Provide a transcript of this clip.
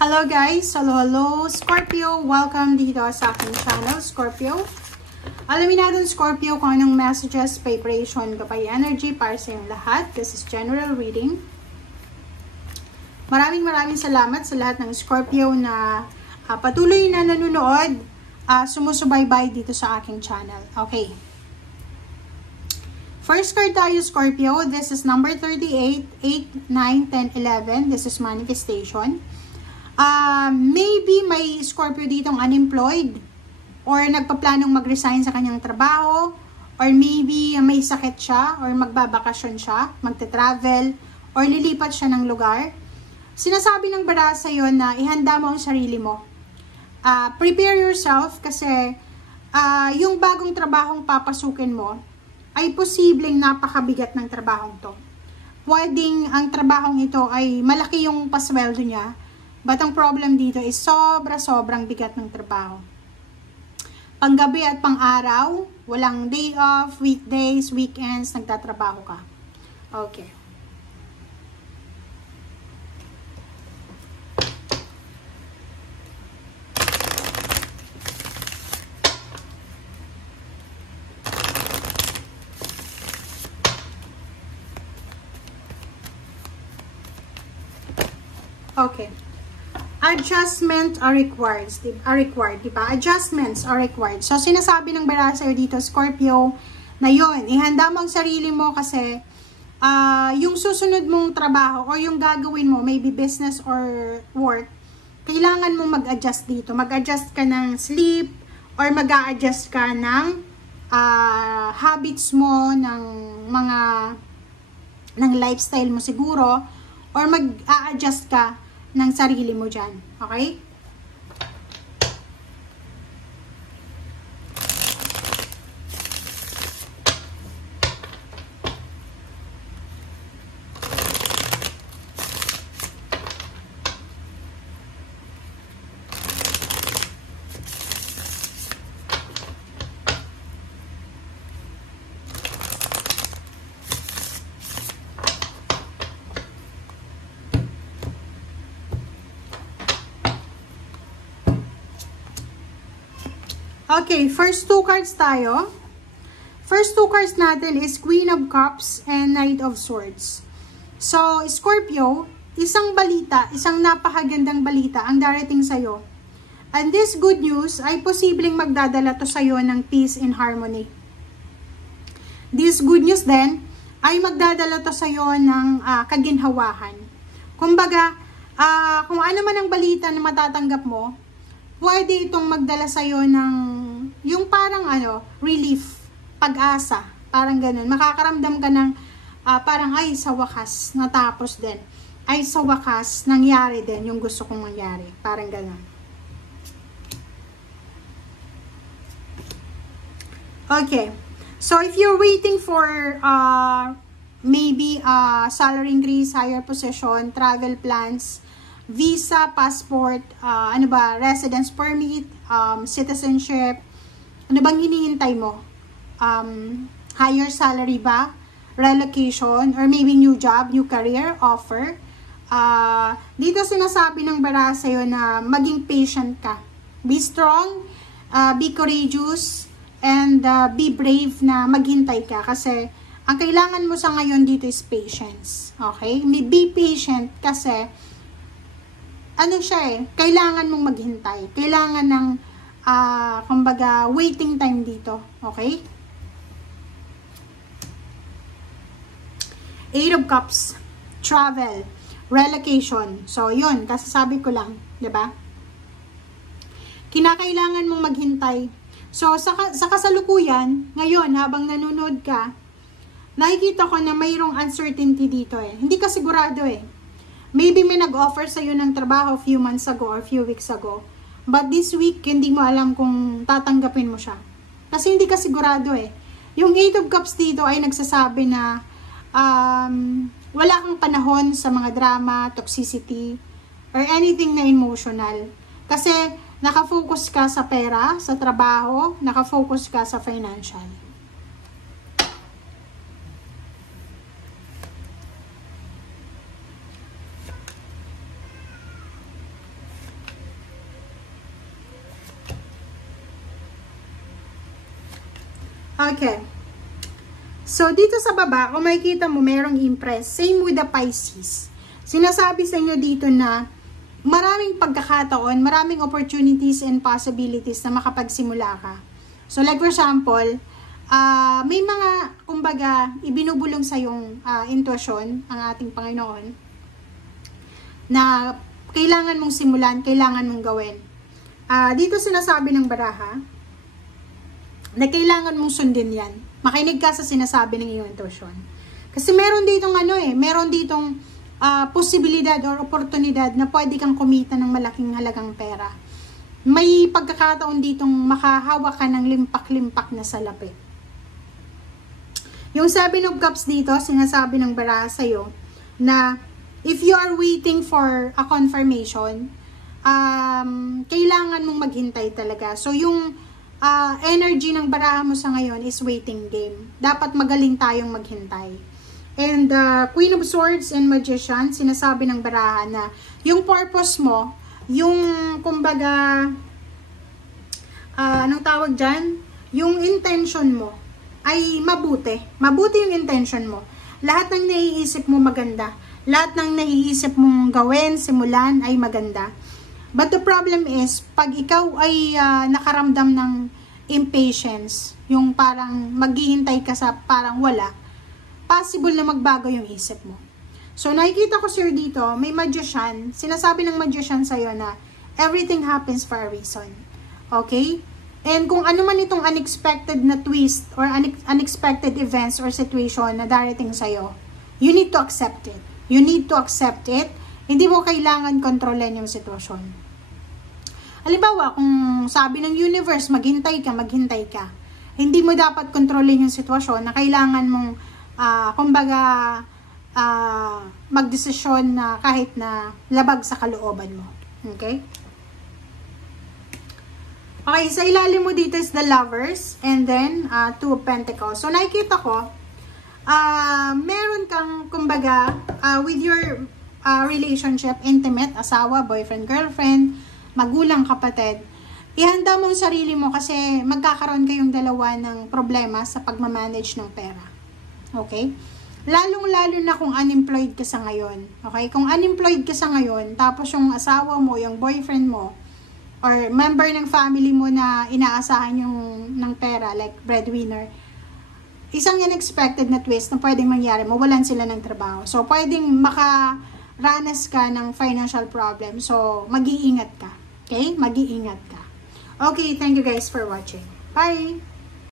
Hello guys! Hello, Scorpio! Welcome dito sa aking channel, Scorpio. Alamin natin, Scorpio, kung anong messages, vibration, kapay energy para sa inyong lahat. This is general reading. Maraming salamat sa lahat ng Scorpio na patuloy na nanonood, sumusubaybay dito sa aking channel. Okay. First card tayo, Scorpio. This is number 38, 8, 9, 10, 11. This is manifestation. Maybe may Scorpio ditong unemployed or nagpaplanong mag-resign sa kanyang trabaho, or maybe may sakit siya or magbabakasyon siya, magte-travel or lilipat siya ng lugar. Sinasabi ng bara sa'yo na ihanda mo ang sarili mo. Prepare yourself kasi yung bagong trabahong papasukin mo ay posibleng napakabigat ng trabahong to. Pwedeng ang trabahong ito ay malaki yung pasweldo niya, but ang problem dito is sobrang bigat ng trabaho. Panggabi at pang-araw, walang day off, weekdays, weekends, nagtatrabaho ka. Okay. Okay. Adjustment are required, diba? Adjustments are required. So, sinasabi ng bara sa'yo dito, Scorpio, na yun, ihanda mo ang sarili mo kasi yung susunod mong trabaho or yung gagawin mo, maybe business or work, kailangan mong mag-adjust dito. Mag-adjust ka ng sleep or mag-a-adjust ka ng habits mo, ng lifestyle mo siguro, or mag-a-adjust ka ng sarili mo dyan. Okay? Okay, first two cards tayo. First two cards natin is Queen of Cups and Knight of Swords. So, Scorpio, isang balita, isang napakagandang balita ang darating sa'yo. And this good news ay posibleng magdadala to sa'yo ng peace and harmony. This good news din ay magdadala to sa'yo ng kaginhawahan. Kumbaga, kung ano man ang balita na matatanggap mo, pwede itong magdala sa'yo ng yung parang relief, pag-asa, parang ganun. Makakaramdam ka ng parang ay sa wakas, natapos din. Ay sa wakas, nangyari din yung gusto kong mangyari. Parang ganun. Okay. So, if you're waiting for maybe salary increase, higher position, travel plans, visa, passport, residence permit, citizenship, ano bang hinihintay mo? Higher salary ba? Relocation? Or maybe new job, new career, offer? Dito sinasabi ng bara sa'yo na maging patient ka. Be strong, be courageous, and be brave na maghintay ka. Kasi ang kailangan mo sa ngayon dito is patience. Okay? Be patient kasi kailangan mong maghintay. Kailangan ng kumbaga, waiting time dito. Okay? Eight of Cups, travel, relocation. So, yun, kasasabi ko lang, diba? Kinakailangan mong maghintay. So, sa kasalukuyan, ngayon, habang nanonood ka, nakikita ko na mayroong uncertainty dito eh. Hindi ka sigurado eh. Maybe may nag-offer sa'yo ng trabaho few months ago or few weeks ago. But this week, hindi mo alam kung tatanggapin mo siya. Kasi hindi ka sigurado eh. Yung Eight of Cups dito ay nagsasabi na wala kang panahon sa mga drama, toxicity, or anything na emotional. Kasi nakafocus ka sa pera, sa trabaho, nakafocus ka sa financial. Okay. So, dito sa baba, kung makikita mo, merong impress. Same with the Pisces. Sinasabi sa inyo dito na maraming pagkakataon, maraming opportunities and possibilities na makapagsimula ka. So, like for example, may mga, kumbaga, ibinubulong sa yung intuition, ang ating Panginoon, na kailangan mong simulan, kailangan mong gawin. Dito sinasabi ng baraha, na kailangan mong sundin yan. Makinig ka sa sinasabi ng iyong intuition. Kasi meron ditong meron ditong posibilidad or oportunidad na pwede kang kumita ng malaking halagang pera. May pagkakataon ditong makahawak ka ng limpak-limpak na salapi. Yung Seven of Cups dito, sinasabi ng baraha sa'yo na if you are waiting for a confirmation, kailangan mong maghintay talaga. So, yung energy ng baraha mo sa ngayon is waiting game. Dapat magaling tayong maghintay. And Queen of Swords and Magician, sinasabi ng baraha na yung purpose mo, yung kumbaga, anong tawag dyan? Yung intention mo ay mabuti. Mabuti yung intention mo. Lahat ng naiisip mo maganda. Lahat ng naiisip mong gawin, simulan ay maganda. But the problem is, pag ikaw ay nakaramdam ng impatience, yung parang maghihintay ka sa parang wala, possible na magbago yung isip mo. So, nakikita ko sir dito, may magician, sinasabi ng magician sa'yo na everything happens for a reason. Okay? And kung ano man itong unexpected na twist or unexpected events or situation na darating sa'yo, you need to accept it. You need to accept it. Hindi mo kailangan kontrolin yung sitwasyon. Halimbawa, kung sabi ng universe, maghintay ka. Hindi mo dapat kontrolin yung sitwasyon na kailangan mong, kumbaga, magdesisyon na kahit na labag sa kalooban mo. Okay? Okay, sa ilalim mo dito is the Lovers and then Two of Pentacles. So, nakikita ko, meron kang, kumbaga, with your relationship, intimate, asawa, boyfriend, girlfriend, magulang, kapatid, ihanda mo ang sarili mo kasi magkakaroon kayong dalawa ng problema sa pagmamanage ng pera. Okay? Lalong-lalo na kung unemployed ka sa ngayon. Okay? Kung unemployed ka sa ngayon, tapos yung asawa mo, yung boyfriend mo, or member ng family mo na inaasahan yung ng pera, like breadwinner, isang unexpected na twist na pwedeng mangyari, mawalan sila ng trabaho. So, pwedeng makaranas ka ng financial problem. So, mag-iingat ka. Okay? Mag-iingat ka. Okay, thank you guys for watching. Bye!